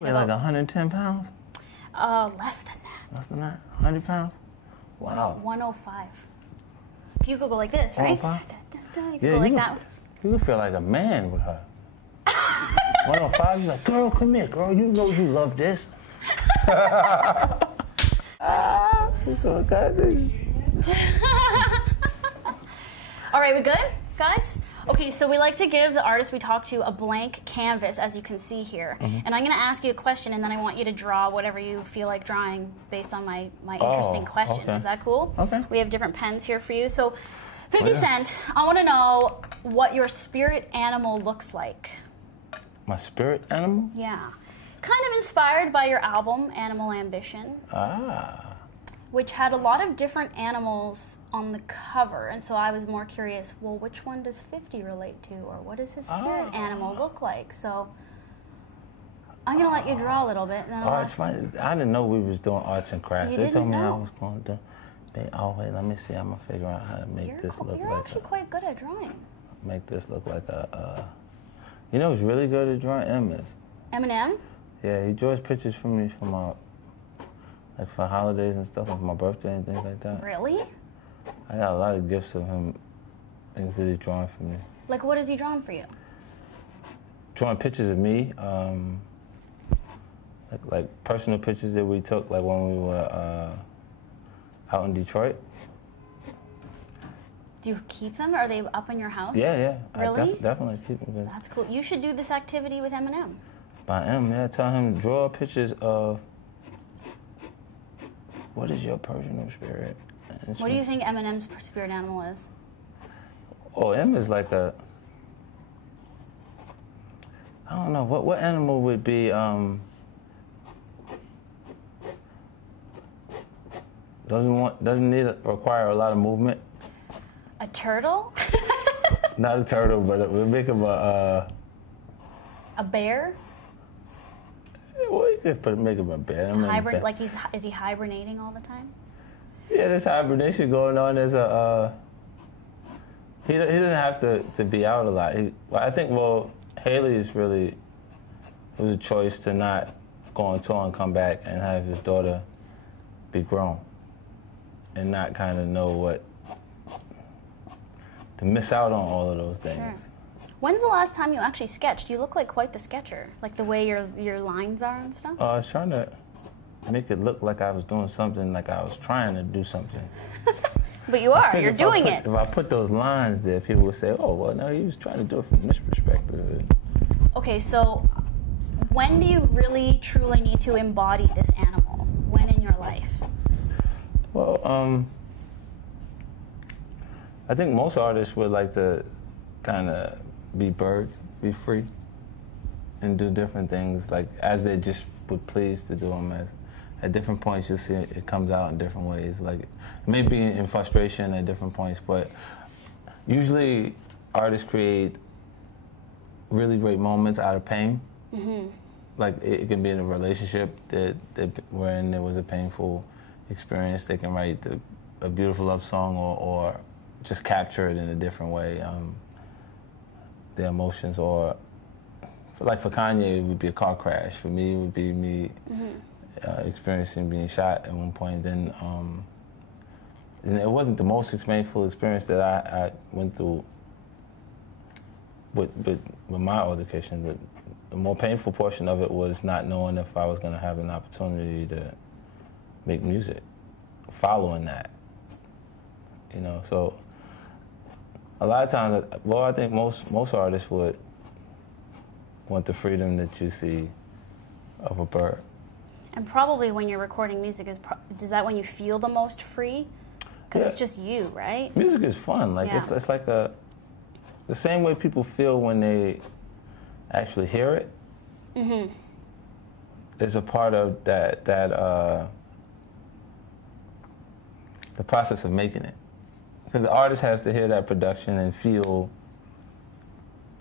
Weigh like 110 pounds? Less than that. Less than that? 100 pounds? Wow. 105. You could go like this, right? 105? You could go like that. You would feel like a man with her. 105, you're like, girl, come here, girl. You know you love this. She's so good. All right, we good, guys? Okay, so we like to give the artists we talk to a blank canvas, as you can see here. And I'm going to ask you a question, and then I want you to draw whatever you feel like drawing based on my interesting question. Okay. Is that cool? Okay. We have different pens here for you. So, 50 Cent, I want to know what your spirit animal looks like. My spirit animal? Yeah. Kind of inspired by your album, Animal Ambition. Which had a lot of different animals on the cover, and so I was more curious, well, which one does 50 relate to, or what does his spirit animal look like? So I'm going to let you draw a little bit. And then I'll it's funny. I didn't know we was doing arts and crafts. You They told me didn't I know? was going to do. Wait, let me see. I'm going to figure out how to make this look You're like actually quite good at drawing. make this look like a, you know who's really good at drawing? Eminem. Eminem? Yeah, he draws pictures for me for my, like for holidays and stuff, like my birthday and things like that. Really? I got a lot of gifts of him, things that he's drawing for me. Like, what has he drawn for you? Drawing pictures of me, like personal pictures that we took, like when we were out in Detroit. Do you keep them? Are they up in your house? Yeah. Really? I definitely keep them good. That's cool. You should do this activity with Eminem. By him, yeah, tell him draw pictures of what is your personal spirit. What do you think Eminem's spirit animal is? Oh, M is like a, I don't know, what animal would be, doesn't require a lot of movement. A turtle? Not a turtle, but it would make him A bear? Well, you could make him a bear. Like is he hibernating all the time? Yeah, there's hibernation going on. There's a, he doesn't have to be out a lot. I think, Haley is really, it was a choice to not go on tour and come back and have his daughter be grown and not kind of know what, to miss out on all of those things. Sure. When's the last time you actually sketched? You look like quite the sketcher, like the way your lines are and stuff. I was trying to make it look like I was doing something, like I was trying to do something. But you are, you're doing it. If I put those lines there, people would say, oh, well, no, he was trying to do it from this perspective. Okay, so when do you really, truly need to embody this animal? When in your life? Well, I think most artists would like to kind of be birds, be free, and do different things, like as they just would please to do them. At different points, you'll see it comes out in different ways. Like maybe in frustration at different points, but usually artists create really great moments out of pain. Like it can be in a relationship that wherein there was a painful experience. They can write a beautiful love song or just capture it in a different way. The emotions, or like for Kanye, it would be a car crash. For me, it would be me experiencing being shot at one point. Then and it wasn't the most painful experience that I went through with my altercation. The more painful portion of it was not knowing if I was going to have an opportunity to make music following that. You know, so a lot of times, I think most artists would want the freedom that you see of a bird. And probably when you're recording music, is that when you feel the most free? Because it's just you, right? Music is fun. Like it's like the same way people feel when they actually hear it. It's a part of that the process of making it. Because the artist has to hear that production and feel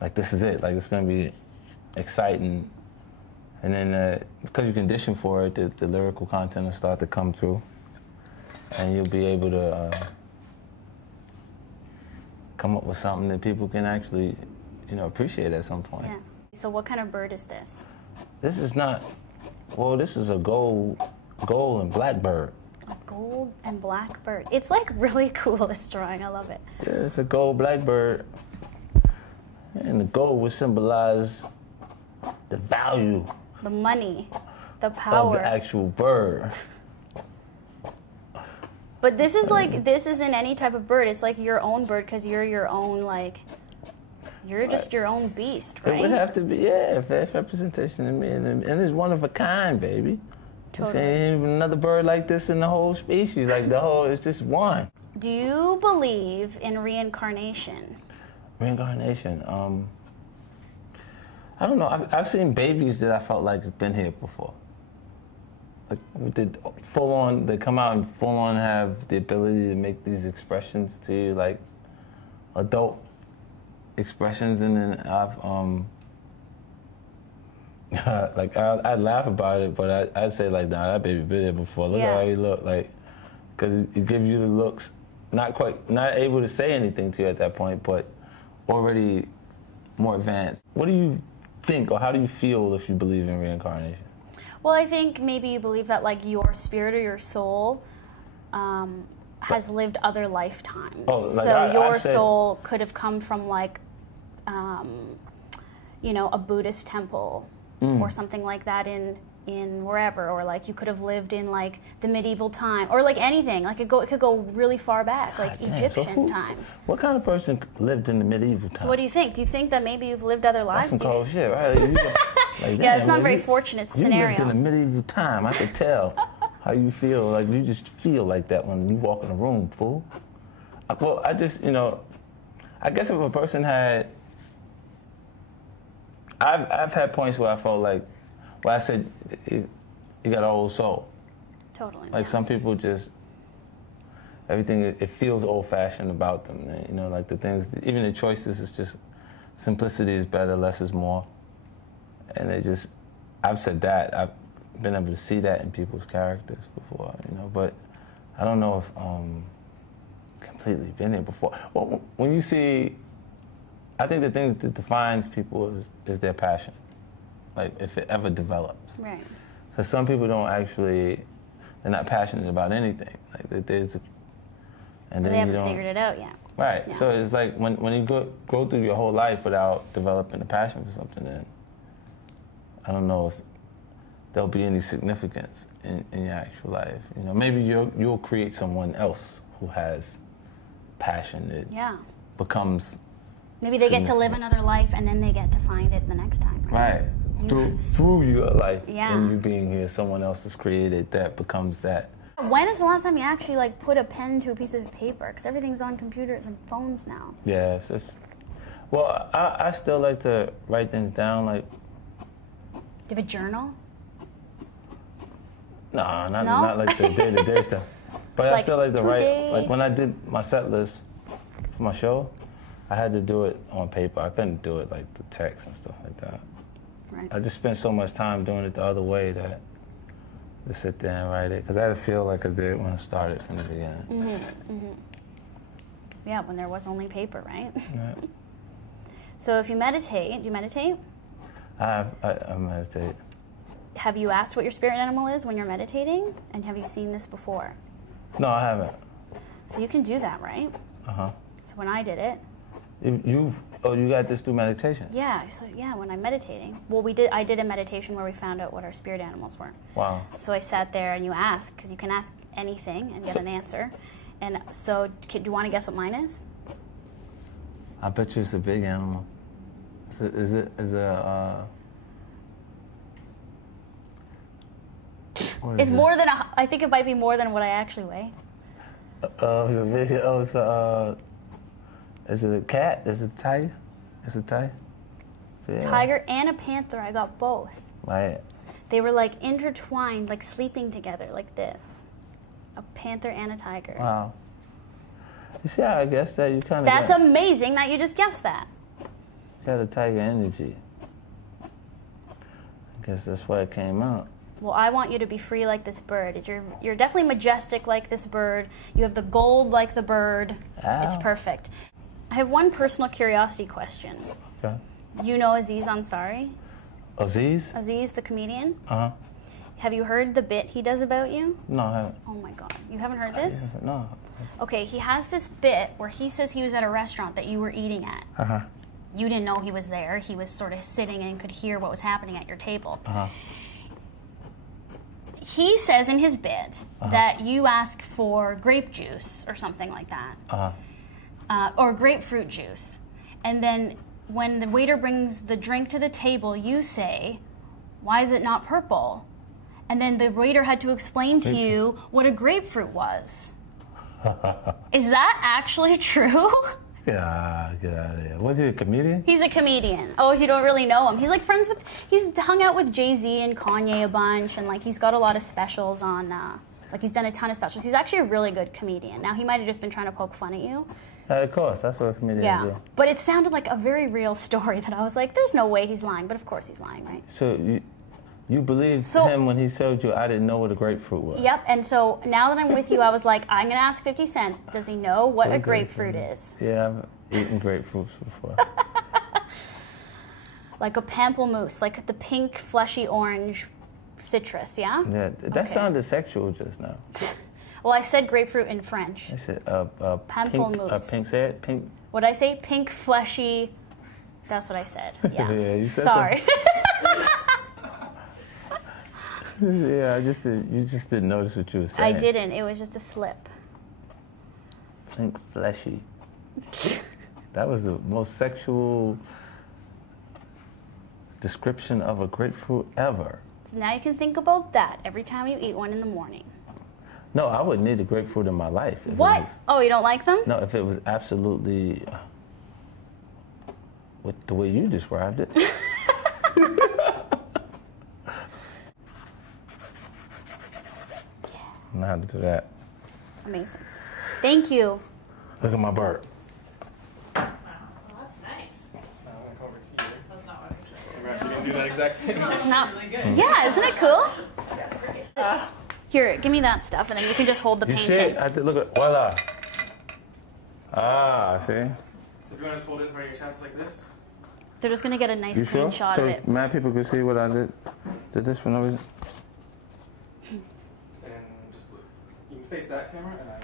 like this is it, like it's going to be exciting. And then because you condition for it, the lyrical content will start to come through. And you'll be able to come up with something that people can actually, appreciate at some point. Yeah. So what kind of bird is this? This is not well, this is a gold and black bird. A gold and black bird. It's like really cool, this drawing. I love it. Yeah, it's a gold black bird. And the gold would symbolize the value. The money, the power. Of the actual bird. But this is like, this isn't any type of bird. It's like your own bird because you're your own, like, you're just your own beast, right? It would have to be, yeah, representation of me. And it's one of a kind, baby. Totally. Ain't even another bird like this in the whole species. Like it's just one. Do you believe in reincarnation? Reincarnation. I don't know. I've seen babies that I felt like have been here before. Like they come out and full on have the ability to make these expressions to you, like adult expressions, and then I've like I'd laugh about it, but I'd say like, nah, that baby been here before. Look how he look, like, because it gives you the looks, not able to say anything to you at that point, but already more advanced. What do you think, or how do you feel if you believe in reincarnation? Well, I think maybe you believe that like your spirit or your soul has lived other lifetimes. Oh, like so your soul could have come from like, you know, a Buddhist temple or something like that in wherever, or like you could have lived in like the medieval time, or like anything. Like it could go really far back, like Egyptian times. What kind of person lived in the medieval time? So what do you think? Do you think that maybe you've lived other lives? That's some cold shit, right? Like, yeah, it's not a very fortunate scenario. You lived in the medieval time. I could tell how you feel. Like you just feel like that when you walk in a room, fool. Well, I just, you know, I guess if a person had, I've had points where I felt like, well, I said, you got an old soul. Totally. Like some people just, everything, it feels old-fashioned about them. You know, like the things, even the choices is just, simplicity is better, less is more. And they just, I've said that. I've been able to see that in people's characters before, you know, but I don't know if completely been here before. Well, when you see, I think the things that defines people is their passion. Like if it ever develops. Right. Because some people don't actually, they're not passionate about anything. Like there's, and then they haven't figured it out yet. Right. Yeah. So it's like when you go through your whole life without developing a passion for something, then I don't know if there'll be any significance in your actual life. You know, maybe you'll create someone else who has passion that becomes. Maybe they get to live another life and then they get to find it the next time. Right. Through your life and you being here, someone else has created that becomes that. When is the last time you actually like put a pen to a piece of paper? Because everything's on computers and phones now. Yeah. It's just, well, I still like to write things down. Like. Do you have a journal? No, not like the day-to-day stuff. But like I still like to write. Like when I did my set list for my show, I had to do it on paper. I couldn't do it like the text and stuff like that. Right. I just spent so much time doing it the other way that to sit there and write it, because I feel like I did when I started from the beginning. Mm-hmm, mm-hmm. Yeah, when there was only paper, right? Yeah. So if you meditate, do you meditate? I meditate. Have you asked what your spirit animal is when you're meditating? And have you seen this before? No, I haven't. So you can do that, right? Uh-huh. So when I did it. You got this through meditation? Yeah, so yeah, when I'm meditating. Well, I did a meditation where we found out what our spirit animals were. Wow. So I sat there and you ask, because you can ask anything and get an answer. And so, do you want to guess what mine is? I bet you it's a big animal. Is it it's more than I think it might be more than what I actually weigh. Is it a cat? Is it a tiger? Is it a tiger? So, yeah. Tiger and a panther. I got both. Right. They were like intertwined, like sleeping together, like this. A panther and a tiger. Wow. You see how I guess that you kind of. That's amazing that you just guessed that. You got a tiger energy. I guess that's why it came out. Well, I want you to be free like this bird. You're definitely majestic like this bird. You have the gold like the bird. Ow. It's perfect. I have one personal curiosity question. Okay. You know Aziz Ansari? Aziz? Aziz, the comedian? Uh-huh. Have you heard the bit he does about you? No, I haven't. Oh my God, you haven't heard this? No. Okay, he has this bit where he says he was at a restaurant that you were eating at. You didn't know he was there. He was sort of sitting and could hear what was happening at your table. He says in his bit that you ask for grape juice or something like that, or grapefruit juice. And then when the waiter brings the drink to the table, you say, "Why is it not purple?" And then the waiter had to explain to you what a grapefruit was. Is that actually true? Yeah, get out of here. Was he a comedian? He's a comedian. Oh, so you don't really know him. He's like friends with, he's hung out with Jay-Z and Kanye a bunch, and like he's got a lot of specials on, like he's done a ton of specials. He's actually a really good comedian. Now he might have just been trying to poke fun at you. Of course, that's what comedians do. But it sounded like a very real story that I was like, there's no way he's lying, but of course he's lying, right? So you believed him when he told you I didn't know what a grapefruit was? Yep, and so now that I'm with you, I was like, I'm going to ask 50 Cent, does he know what a grapefruit is? Yeah, I've eaten grapefruits before. Like a pamplemousse, like the pink, fleshy orange citrus, yeah? Yeah, that sounded sexual just now. Well, I said grapefruit in French. I said pamplemousse. Pink, say it? Pink. What did I say? Pink, fleshy. That's what I said. Yeah. Yeah, you said Sorry. Yeah, you just didn't notice what you were saying. I didn't. It was just a slip. Pink, fleshy. That was the most sexual description of a grapefruit ever. So now you can think about that every time you eat one in the morning. No, I wouldn't need a grapefruit in my life. What? Oh, you don't like them? No, if it was absolutely with the way you described it. I know how to do that. Amazing. Thank you. Look at my bird. Wow, well, that's nice. So I went over here. That's not what I expected. You didn't do that exact thing. That's really good. Yeah, isn't it cool? That's great. Here, give me that stuff, and then you can just hold the painting. See? I did, look at, voila. Ah, see? So if you want to hold it in front of your chest like this. They're just going to get a nice clean shot of it. So mad people could see what I did. Did this for no reason. And just, you can face that camera, and I